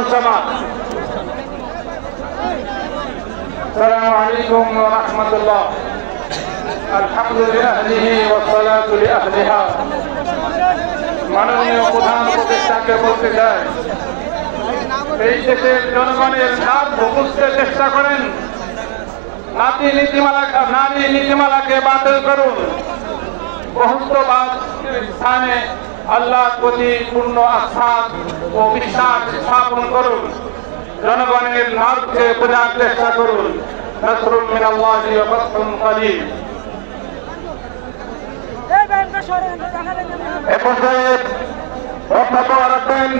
আব্দুল-সামাদ। আসসালামু আলাইকুম ওয়া রাহমাতুল্লাহ। আলহামদুলিল্লাহ ওয়া সালাতু লিআহলিহা। মাননীয় প্রধান উপদেষ্টাকে বলতে চাই, এই দেশের জনগণের লাভ বুঝতে চেষ্টা করেন। নারী নীতিমালাকে বাতিল করুন। বহুত্ববাদ স্থানে আল্লাহর প্রতি পূর্ণ আস্থা ও বিশ্বাস স্থাপন করুন। জনগণের লাভকে বোঝার চেষ্টা করুন। নাসরুম মিনাল্লাহি ওয়া ফাতহুন করিব। এ পর্যায়ে বক্তব্য রাখবেন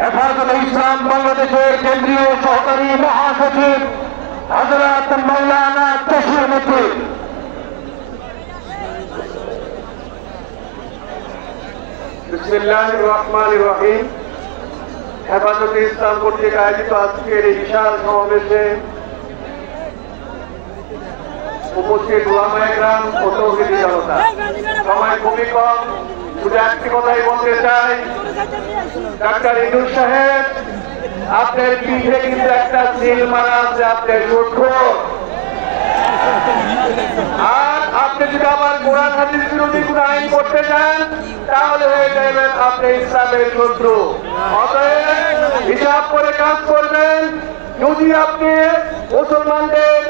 হেফাজতে ইসলাম বাংলাদেশের কেন্দ্রীয় সহকারী মহাসচিব হযরত মাওলানা তসলিম উদ্দিন। বিসমিল্লাহির রহমানির রহিম। হেফাজতে ইসলাম কর্তৃক আয়োজিত আজকের এই বিশাল সমাবেশে উপস্থিত ওলামায়ে কেরাম ও তৌহিদি জনতা, সময় খুবই কম, শুধু একটি কথাই বলতে চাই, ডাক্তার ইউনূস সাহেব, আপনার পিঠে কিন্তু একটা সিল মারা আছে, আপনার শত্রু। আর আপনি যদি আবার কোরআন হাদিস বিরোধী কোন আইন করতে চান তাহলে হয়ে যাবেন আপনি ইসলামের শত্রু। অতএব হিসাব করে কাজ করবেন। যদি আপনি মুসলমানদের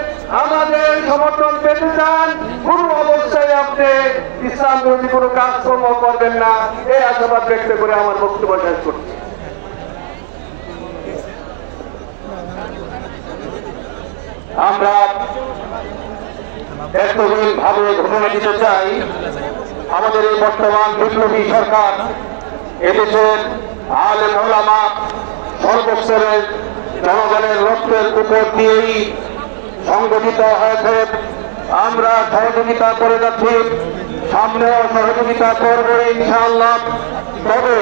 আমাদের সমর্থন পেতে চান, কোন অবস্থায় আপনি ইসলাম বিরোধী কোনো কাজকর্ম করবেন না, এই আশাবাদ ব্যক্ত করে আমার বক্তব্য শেষ করছি। আমরা ভাবে ঘোষণা দিতে চাই, আমাদের এই বর্তমান বিপ্লবী সরকার এদেশের আলেম ওলামা সর্বস্তরের জনগণের রক্তের উপর দিয়েই সংগঠিত হয়েছে। আমরা সহযোগিতা করে যাচ্ছি, সামনেও সহযোগিতা করবো ইনশাআল্লাহ। তবে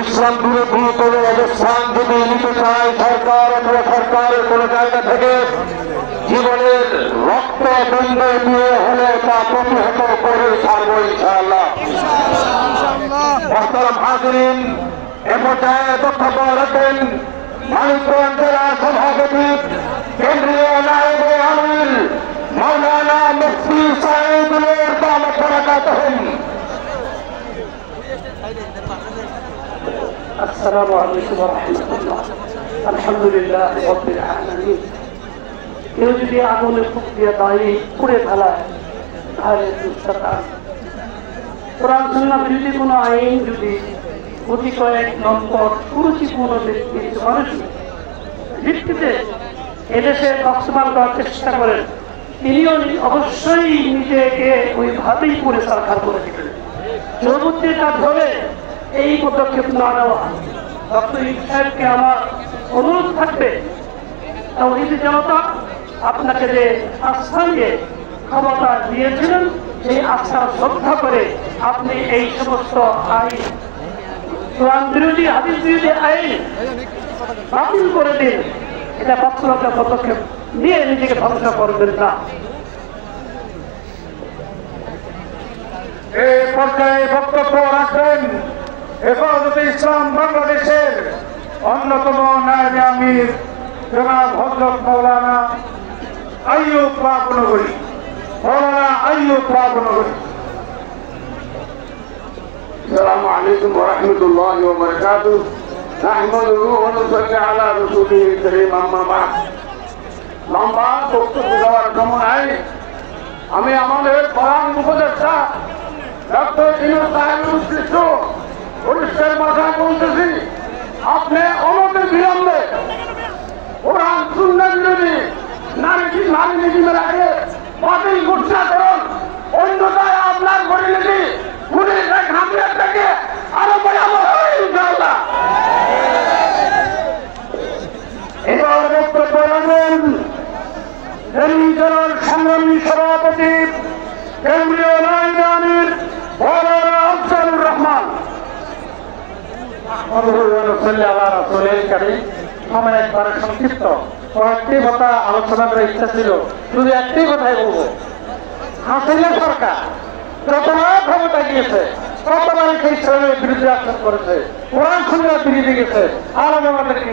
ইসলাম বিরোধী কোনো অবস্থান যদি নিতে চায় সরকার অথবা সরকারের কোনো জায়গা থেকে, জীবনের রক্ত বন্ধ দিয়ে হলে তা প্রতিহত করে ছাড়ব ইনশাআল্লাহ। মোহতারাম হাজিরিন, এ পর্যায়ে বক্তব্য রাখবেন মানিকগঞ্জ জেলা সভাপতি কেন্দ্রীয় নায়েবে আমির মাওলানা মুফতি সাঈদুল দামাত বারাকাতুহুম। আসসালামু আলাইকুম ওয়া রাহমাতুল্লাহ। আলহামদুলিল্লাহ রাব্বিল আলামিন। কেউ যদি আগুনে ফুঁক দিয়ে দাঁড়িয়ে পুড়ে ফেলায় তাহলে কোরআন সুন্নাহ বিরোধী কোনো আইন যদি অতি কয়েক নম্বর কুরুচিপূর্ণ ব্যক্তি মানুষের ভিত্তিতে এদেশে বাস্তবায়ন করার চেষ্টা করেন, তিনিও অবশ্যই নিজেকে ওইভাবেই পরিচালনা করে দিবেন। পরবর্তী কাজ হবে এই পদক্ষেপ না নেওয়া। ডক্টর ইউনূস সাহেবকে আমার অনুরোধ থাকবে, তাওহীদি জনতা আপনাকে যে আস্থা নিয়ে ক্ষমতা দিয়েছিলেন সেই আস্থা শ্রদ্ধা করে আপনি এই সমস্ত আইন, কোরআন বিরোধী হাদিস বিরোধী আইন বাতিল করে দিন। এটা বাস্তবতা পদক্ষেপ নিয়ে নিজেকে ধ্বংস করবেন না। এই পর্যায়ে বক্তব্য রাখবেন হেফাজতে ইসলাম বাংলাদেশের অন্যতম নায়েবে আমির জনাব হযরত মাওলানা আইয়ুব বাবনগরী। মাওলানা আইয়ুব বাবনগরী। আসসালামু আলাইকুম ওয়া রাহমাতুল্লাহি ওয়া বারাকাতুহু। নাহমাদুহু ওয়া নুসাল্লি আলা রাসূলিল কারীম, আম্মা বা'দ। লম্বা বক্তব্য দেওয়ার সময় নাই। আমি আমাদের প্রধান উপদেষ্টা ডক্টর ইউনূস সাহেবের উদ্দেশ্য পরিষ্কার ভাষায় বলতেছি, আপনি অনতি বিলম্বে কোরআন সুন্নাহ বিরোধী নারী নীতিমালাকে বাতিল ঘোষণা করুন। অন্যথায় আপনার পরিণতি পুলিশ এক হামলার থেকে আরো ভয়াবহ হবে ইনশাআল্লাহ। এবার বক্তব্য রাখবেন জেলার সংগ্রামী সভাপতি কেন্দ্রীয় নায়েবে আমির মাওলানা আফজালুর রহমান। সময় একবারে সংক্ষিপ্ত, কয়েকটি কথা আলোচনা করার ইচ্ছা ছিল, শুধু একটি কথাই বলবো। হাসিনা সরকার যতবার ক্ষমতা গিয়েছে কত মানুষ ইসলামের বিরুদ্ধে আচরণ করেছে, কোরআন সুন্নাহর বিরুদ্ধে গেছে, আর আমাদেরকে